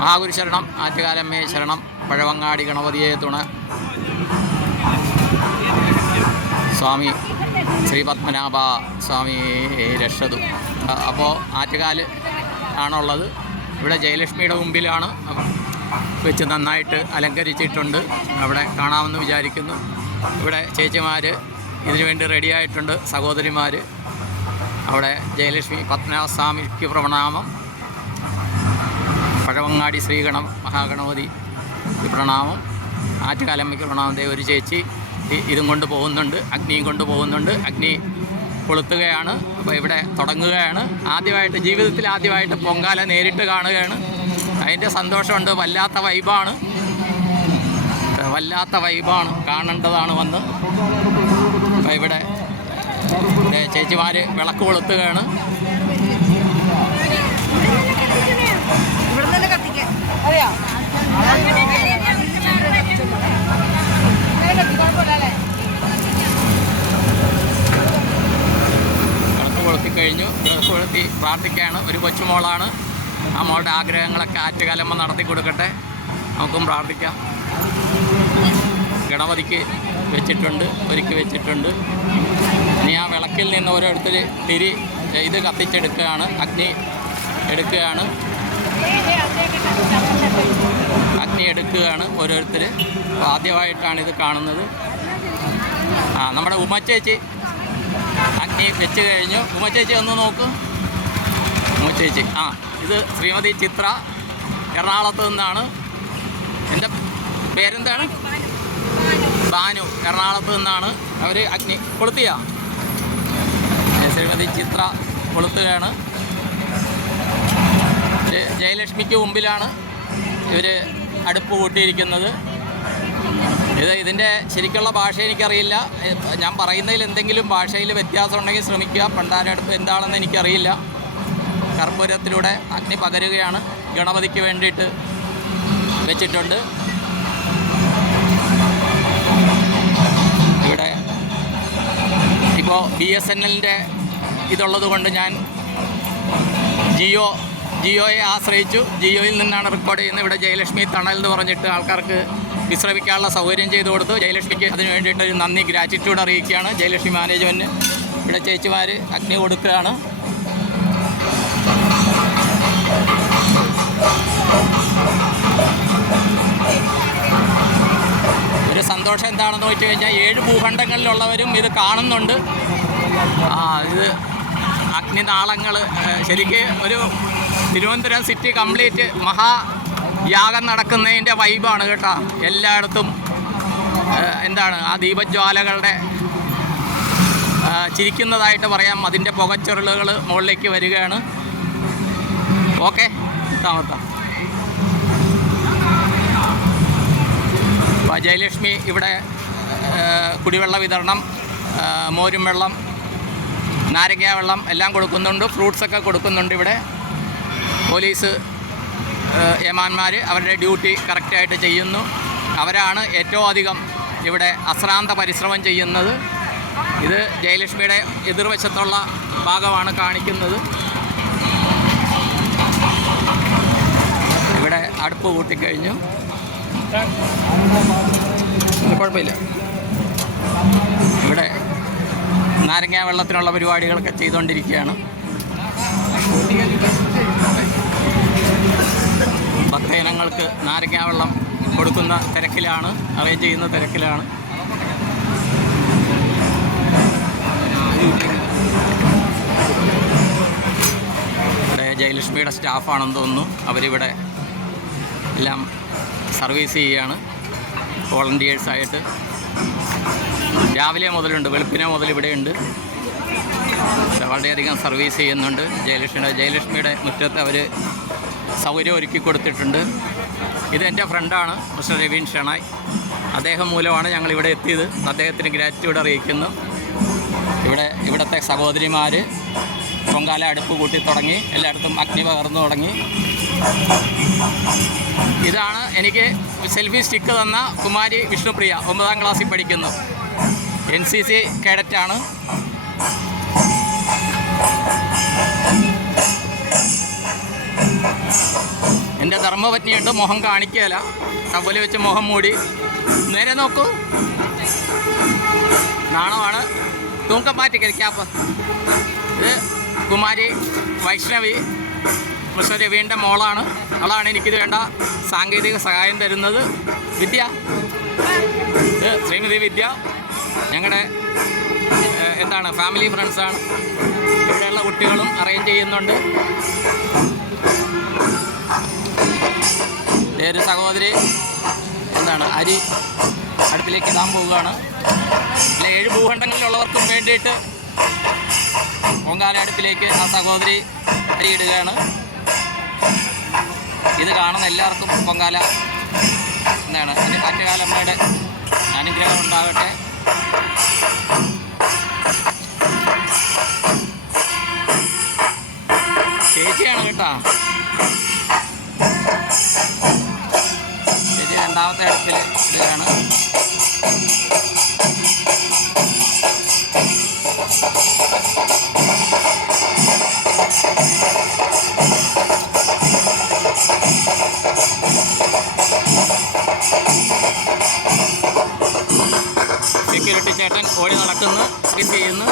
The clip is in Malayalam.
മഹാഗുരു ശരണം, ആറ്റുകാലമ്മേ ശരണം, പഴവങ്ങാടി ഗണപതിയെ തുണ, സ്വാമി ശ്രീ പത്മനാഭ സ്വാമി രക്ഷതു. അപ്പോൾ ആറ്റുകാൽ ആണുള്ളത്. ഇവിടെ ജയലക്ഷ്മിയുടെ മുമ്പിലാണ് വെച്ച് നന്നായിട്ട് അലങ്കരിച്ചിട്ടുണ്ട്. അവിടെ കാണാമെന്ന് വിചാരിക്കുന്നു. ഇവിടെ ചേച്ചിമാർ ഇതിനു വേണ്ടി റെഡിയായിട്ടുണ്ട്, സഹോദരിമാർ. അവിടെ ജയലക്ഷ്മി പത്മനാഭസ്വാമിക്ക് പ്രണാമം, പഴവങ്ങാടി ശ്രീഗണം മഹാഗണപതി പ്രണാമം, ആറ്റുകാലമ്മയ്ക്ക് പ്രണാമം. ഒരു ചേച്ചി ഇതും കൊണ്ട് പോകുന്നുണ്ട്, അഗ്നിയും കൊണ്ട് പോകുന്നുണ്ട്. അഗ്നി കൊളുത്തുകയാണ്. അപ്പോൾ ഇവിടെ തുടങ്ങുകയാണ്. ജീവിതത്തിൽ ആദ്യമായിട്ട് പൊങ്കാല നേരിട്ട് കാണുകയാണ്. അതിൻ്റെ സന്തോഷമുണ്ട്. വല്ലാത്ത വൈബാണ്, കാണേണ്ടതാണ് വന്ന്. അപ്പോൾ ഇവിടെ ചേച്ചിമാർ വിളക്ക് കൊളുത്തുകയാണ്. വിളക്ക് കൊളുത്തിക്കഴിഞ്ഞു. വിളക്ക് കൊളുത്തി പ്രാർത്ഥിക്കുകയാണ്. ഒരു കൊച്ചുമോളാണ്. ആ മോളുടെ ആഗ്രഹങ്ങളൊക്കെ ആറ്റുകാലമ്മ നടത്തി കൊടുക്കട്ടെ. നമുക്കും പ്രാർത്ഥിക്കാം. ഗണപതിക്ക് വെച്ചിട്ടുണ്ട്, ഒരുക്കി വെച്ചിട്ടുണ്ട്. ഇനി ആ വിളക്കിൽ നിന്ന് ഓരോരുത്തർ ഇത് കത്തിച്ചെടുക്കുകയാണ്. അഗ്നി എടുക്കുകയാണ് ഓരോരുത്തർ. ആദ്യമായിട്ടാണ് ഇത് കാണുന്നത്. നമ്മുടെ ഉമ്മച്ചേച്ചി അഗ്നി വെച്ച് കഴിഞ്ഞു. ഉമ്മച്ചേച്ചി ഒന്ന് നോക്കൂ. ഉമ്മച്ചേച്ചി ഇത് ശ്രീമതി ചിത്ര, എറണാകുളത്ത് നിന്നാണ്. എൻ്റെ പേരെന്താണ്? ബാനു, എറണാകുളത്ത് നിന്നാണ്. അവർ അഗ്നി കൊളുത്തിയാ. ശ്രീമതി ചിത്ര കൊളുത്തുകയാണ്. ജയലക്ഷ്മിക്ക് മുമ്പിലാണ് ഇവർ അടുപ്പ് കൂട്ടിയിരിക്കുന്നത്. ഇതിൻ്റെ ശരിക്കുള്ള ഭാഷ എനിക്കറിയില്ല. ഞാൻ പറയുന്നതിൽ എന്തെങ്കിലും ഭാഷയിൽ വ്യത്യാസം ഉണ്ടെങ്കിൽ ശ്രമിക്കുക. പണ്ടാരടുപ്പ് എന്താണെന്ന് എനിക്കറിയില്ല. കർപ്പൂരത്തിലൂടെ അഗ്നി പകരുകയാണ്. ഗണപതിക്ക് വേണ്ടിയിട്ട് വെച്ചിട്ടുണ്ട്. ഇവിടെ ഇപ്പോൾ BSNLൻ്റെ ഇതുള്ളത് കൊണ്ട് ഞാൻ ജിയോയെ ആശ്രയിച്ചു. ജിയോയിൽ നിന്നാണ് റെക്കോർഡ് ചെയ്യുന്നത്. ഇവിടെ ജയലക്ഷ്മി തണൽ എന്ന് പറഞ്ഞിട്ട് ആൾക്കാർക്ക് വിശ്രമിക്കാനുള്ള സൗകര്യം ചെയ്തു കൊടുത്തു. ജയലക്ഷ്മിക്ക് അതിന് വേണ്ടിയിട്ടൊരു നന്ദി, ഗ്രാറ്റിറ്റ്യൂഡ് അറിയിക്കുകയാണ് ജയലക്ഷ്മി മാനേജ്മെൻറ്റ്. ഇവിടെ ചേച്ചിമാർ അഗ്നി കൊടുക്കുകയാണ്. ഒരു സന്തോഷം എന്താണെന്ന് വെച്ച് കഴിഞ്ഞാൽ 7 ഭൂഖണ്ഡങ്ങളിലുള്ളവരും ഇത് കാണുന്നുണ്ട്. ഇത് അഗ്നിനാളങ്ങൾ ശരിക്ക് ഒരു തിരുവനന്തപുരം സിറ്റി കംപ്ലീറ്റ് മഹായാഗം നടക്കുന്നതിൻ്റെ വൈബാണ് കേട്ടോ. എല്ലായിടത്തും ആ ദീപജ്വാലകളുടെ ചിരിക്കുന്നതായിട്ട് പറയാം. അതിൻ്റെ പുകച്ചുരുളുകൾ മുകളിലേക്ക് വരികയാണ്. ഓക്കെ, താമസം. ജയലക്ഷ്മി ഇവിടെ കുടിവെള്ള വിതരണം, മോരും വെള്ളം, നാരങ്ങ വെള്ളം എല്ലാം കൊടുക്കുന്നുണ്ട്. ഫ്രൂട്ട്സൊക്കെ കൊടുക്കുന്നുണ്ട്. ഇവിടെ പോലീസ് യമാന്മാർ അവരുടെ ഡ്യൂട്ടി കറക്റ്റായിട്ട് ചെയ്യുന്നു. അവരാണ് ഏറ്റവും അധികം ഇവിടെ അശ്രാന്ത പരിശ്രമം ചെയ്യുന്നത്. ഇത് ജയലക്ഷ്മിയുടെ എതിർവശത്തുള്ള ഭാഗമാണ് കാണിക്കുന്നത്. ഇവിടെ അടുപ്പ് കൂട്ടിക്കഴിഞ്ഞു. കുഴപ്പമില്ല. ഇവിടെ നാരങ്ങ വെള്ളത്തിനുള്ള പരിപാടികളൊക്കെ ചെയ്തുകൊണ്ടിരിക്കുകയാണ്. ഭക്തജനങ്ങൾക്ക് നാരങ്ങ വെള്ളം കൊടുക്കുന്ന തിരക്കിലാണ്, അറേഞ്ച് ചെയ്യുന്ന തിരക്കിലാണ്. ഇവിടെ ജയലക്ഷ്മിയുടെ സ്റ്റാഫാണെന്ന് തോന്നുന്നു. അവരിവിടെ എല്ലാം സർവീസ് ചെയ്യുകയാണ് വോളണ്ടിയേഴ്സായിട്ട്. രാവിലെ മുതലുണ്ട്, വെളുപ്പിനെ മുതൽ ഇവിടെയുണ്ട്. വളരെയധികം സർവീസ് ചെയ്യുന്നുണ്ട്. ജയലക്ഷ്മിയുടെ മുറ്റത്ത് അവർ സൗകര്യം ഒരുക്കി കൊടുത്തിട്ടുണ്ട്. ഇതെൻ്റെ ഫ്രണ്ടാണ് മിസ്റ്റർ രവീൻ ഷണായ്. അദ്ദേഹം മൂലമാണ് ഞങ്ങളിവിടെ എത്തിയത്. അദ്ദേഹത്തിന് ഗ്രാറ്റിറ്റ്യൂഡ് അറിയിക്കുന്നു. ഇവിടുത്തെ സഹോദരിമാർ പൊങ്കാല അടുപ്പ് കൂട്ടി തുടങ്ങി. എല്ലായിടത്തും അഗ്നി പകർന്നു തുടങ്ങി. ഇതാണ് എനിക്ക് സെൽഫി സ്റ്റിക്ക് തന്ന കുമാരി വിഷ്ണുപ്രിയ. 9ാം ക്ലാസ്സിൽ പഠിക്കുന്നു. NCC കേഡറ്റാണ്. എൻ്റെ ധർമ്മപത്നിയുണ്ട്, മുഖം കാണിക്കുകയില്ല, ടവല് വെച്ച് മുഖം മൂടി. നേരെ നോക്കൂ, നാണമാണ്. തൂക്കം മാറ്റി ക്യാപ്പ്. ഇത് കുമാരി വൈഷ്ണവി മിസ്റ്റർ രവീൻ്റെ മോളാണ്. അവളാണ് എനിക്കിത് വേണ്ട സാങ്കേതിക സഹായം തരുന്നത്. വിദ്യ, ഇത് ശ്രീമതി വിദ്യ ഞങ്ങളുടെ എന്താണ് ഫാമിലി ഫ്രണ്ട്സാണ്. ഇവിടെയുള്ള കുട്ടികളും അറേഞ്ച് ചെയ്യുന്നുണ്ട്. ഒരു സഹോദരി എന്താണ് അരി അടുപ്പിലേക്ക് ഇടാൻ പോവുകയാണ്. അല്ല 7 ഭൂഖണ്ഡങ്ങളിലുള്ളവർക്കും വേണ്ടിയിട്ട് പൊങ്കാല അടുപ്പിലേക്ക് ആ സഹോദരി അരി ഇടുകയാണ്. ഇത് കാണുന്ന എല്ലാവർക്കും പൊങ്കാല എന്താണ് ആറ്റുകാലമ്മയുടെ അനുഗ്രഹം ഉണ്ടാകട്ടെ. ചേച്ചിയാണ് കേട്ടോ, ചേച്ചി രണ്ടാമത്തെ അടുപ്പിൽ ഇടുകയാണ്. സെക്യൂരിറ്റി ചേട്ടൻ ഓടി നടക്കുന്നു, സ്കിപ്പ് ചെയ്യുന്നു.